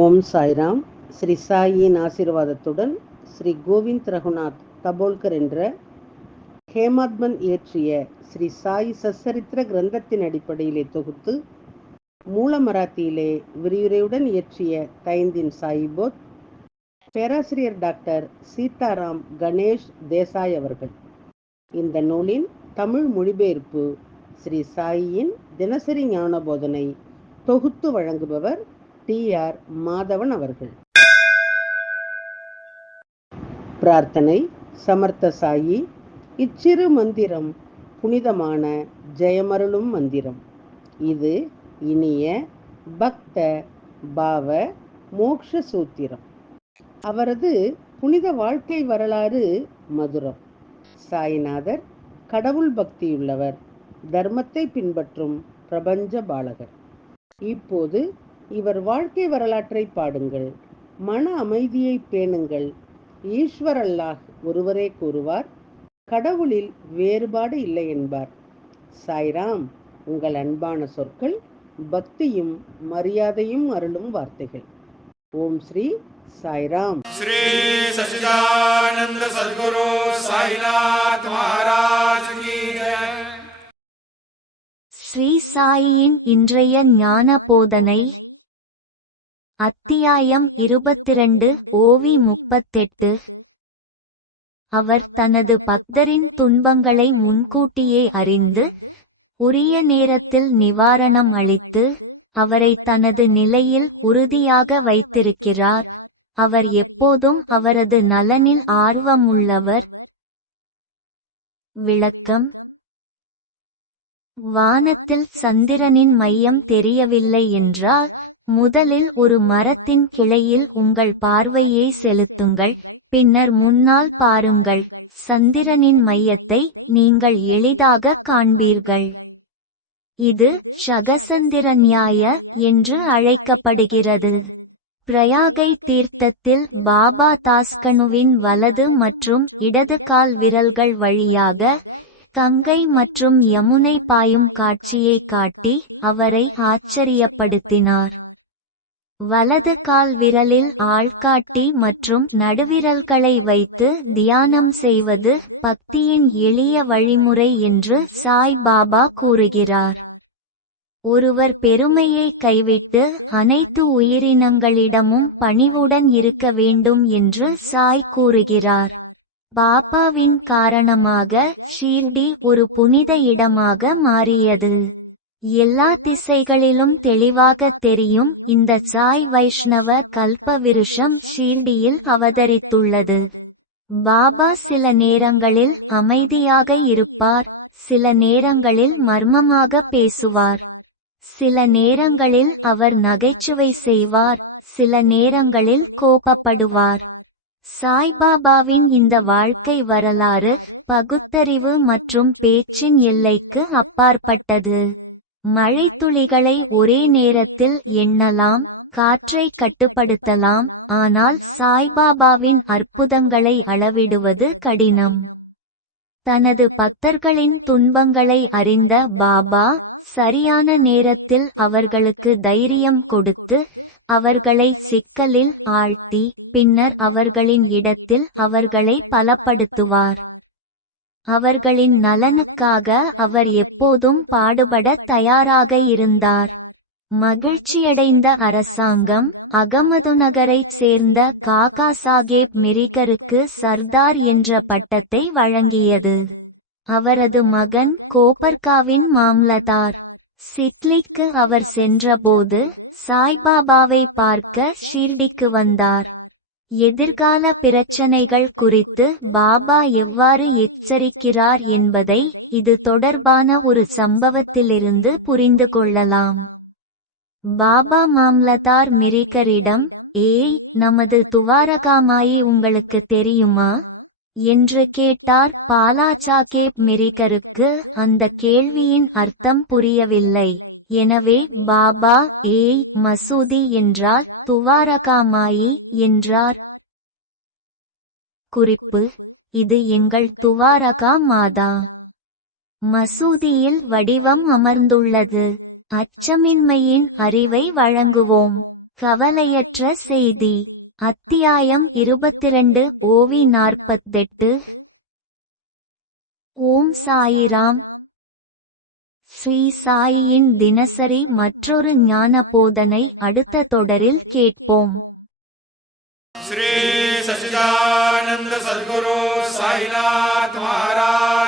ஓம் சாய்ராம். ஸ்ரீ சாயின் ஆசீர்வாதத்துடன் ஸ்ரீ கோவிந்த் ரகுநாத் தபோல்கர் என்ற ஹேமாத்மன் இயற்றிய ஸ்ரீ சாய் சச்சரித்திர கிரந்தத்தின் அடிப்படையிலே தொகுத்து மூல மராத்தியிலே விரிவுரையுடன் இயற்றிய தைந்தின் சாயிபோத் பேராசிரியர் டாக்டர் சீதாராம் கணேஷ் தேசாய் அவர்கள். இந்த நூலின் தமிழ் மொழிபெயர்ப்பு ஸ்ரீ சாயின் தினசரி ஞான போதனை தொகுத்து வழங்குபவர் டி.ஆர். மாதவன் அவர்கள். பிரார்த்தனை. சமர்த்த சாயி, இச்சிறு மந்திரம் புனிதமான ஜெயமருளும் மந்திரம். இது இனிய பக்த பாவ மோக்ஷ சூத்திரம். அவரது புனித வாழ்க்கை வரலாறு மதுரம். சாய்நாதர் கடவுள் பக்தியுள்ளவர், தர்மத்தை பின்பற்றும் பிரபஞ்ச பாலகர். இப்போது இவர் வாழ்க்கை வரலாற்றை பாடுங்கள். மன அமைதியை பேணுங்கள். ஈஸ்வர் அல்லாஹ் ஒருவரே கூறுவார், கடவுளில் வேறுபாடு இல்லை என்பார். சாய்ராம் உங்கள் அன்பான சொற்கள், பக்தியும் மரியாதையும் அருளும் வார்த்தைகள். ஓம் ஸ்ரீ சாய்ராம். ஸ்ரீ சச்சிதானந்த சத்குரு சாய்நாத் மகாராஜ் கி ஜெய். ஸ்ரீ சாயியின் இன்றைய ஞான போதனை. அத்தியாயம் 22, ஓவி 38. அவர் தனது பக்தரின் துன்பங்களை முன்கூட்டியே அறிந்து உரிய நேரத்தில் நிவாரணம் அளித்து அவரை தனது நிலையில் உறுதியாக வைத்திருக்கிறார். அவர் எப்போதும் அவரது நலனில் ஆர்வமுள்ளவர். விளக்கம். வானத்தில் சந்திரனின் மையம் தெரியவில்லை என்றால் முதலில் ஒரு மரத்தின் கிளையில் உங்கள் பார்வையை செலுத்துங்கள். பின்னர் முன்னால் பாருங்கள். சந்திரனின் மையத்தை நீங்கள் எளிதாக காண்பீர்கள். இது ஷகசந்திரநியாய என்று அழைக்கப்படுகிறது. பிரயாகை தீர்த்தத்தில் பாபா தாஸ்கனுவின் வலது மற்றும் இடது கால் விரல்கள் வழியாக கங்கை மற்றும் யமுனை பாயும் காட்சியை காட்டி அவரை ஆச்சரியப்படுத்தினார். வலது கால் விரலில் ஆள்காட்டி மற்றும் நடுவிரல்களை வைத்து தியானம் செய்வது பக்தியின் எளிய வழிமுறை என்று சாய் பாபா கூறுகிறார். ஒருவர் பெருமையை கைவிட்டு அனைத்து உயிரினங்களிடமும் பணிவுடன் இருக்க வேண்டும் என்று சாய் கூறுகிறார். பாபாவின் காரணமாக ஷீர்டி ஒரு புனித இடமாக மாறியது. எல்லா திசைகளிலும் தெளிவாக தெரியும் இந்த சாய் வைஷ்ணவ கல்ப விருஷம் ஷீர்டியில் அவதரித்துள்ளது. பாபா சில நேரங்களில் அமைதியாக இருப்பார், சில நேரங்களில் மர்மமாக பேசுவார், சில நேரங்களில் அவர் நகைச்சுவை செய்வார், சில நேரங்களில் கோபப்படுவார். சாய்பாபாவின் இந்த வாழ்க்கை வரலாறு பகுத்தறிவு மற்றும் பேச்சின் எல்லைக்கு அப்பாற்பட்டது. மழைத்துளிகளை ஒரே நேரத்தில் எண்ணலாம், காற்றை கட்டுப்படுத்தலாம், ஆனால் சாய்பாபாவின் அற்புதங்களை அளவிடுவது கடினம். தனது பக்தர்களின் துன்பங்களை அறிந்த பாபா சரியான நேரத்தில் அவர்களுக்கு தைரியம் கொடுத்து அவர்களை சிக்கலில் ஆழ்த்தி பின்னர் அவர்களின் இடத்தில் அவர்களை பலப்படுத்துவார். அவர்களின் நலனுக்காக அவர் எப்போதும் பாடுபட தயாராக இருந்தார். மகிழ்ச்சியடைந்த அரசாங்கம் அகமதுநகரைச் சேர்ந்த காகா சாஹேப் மிரிகருக்கு சர்தார் என்ற பட்டத்தை வழங்கியது. அவரது மகன் கோபர்காவின் மாம்லதார் சிட்லிக்கு அவர் சென்றபோது சாய்பாபாவை பார்க்க ஷீர்டிக்கு வந்தார். எதிர்கால பிரச்சனைகள் குறித்து பாபா எவ்வாறு எச்சரிக்கிறார் என்பதை இது தொடர்பான ஒரு சம்பவத்திலிருந்து புரிந்து கொள்ளலாம். பாபா மாம்லதார் மிரிகரிடம், ஏய், நமது துவாரகாமாயி உங்களுக்கு தெரியுமா என்று கேட்டார். பாலாசாகேப் மிரிகருக்கு அந்த கேள்வியின் அர்த்தம் புரியவில்லை. எனவே பாபா, ஏய் மசூதி என்றால் துவாரகாமாயி என்றார். குறிப்பு: இது எங்கள் துவாரகா மாதா. மசூதியில் வடிவம் அமர்ந்துள்ளது. அச்சமின்மையின் அறிவை வழங்குவோம். கவலையற்ற செய்தி. அத்தியாயம் 22 ஓவி 48. ஓம் சாயிராம். ஸ்ரீ சாயியின் தினசரி மற்றொரு ஞான போதனை அடுத்த தொடரில் கேட்போம். श्री सच्चिदानंद सद्गुरु साईनाथ महाराज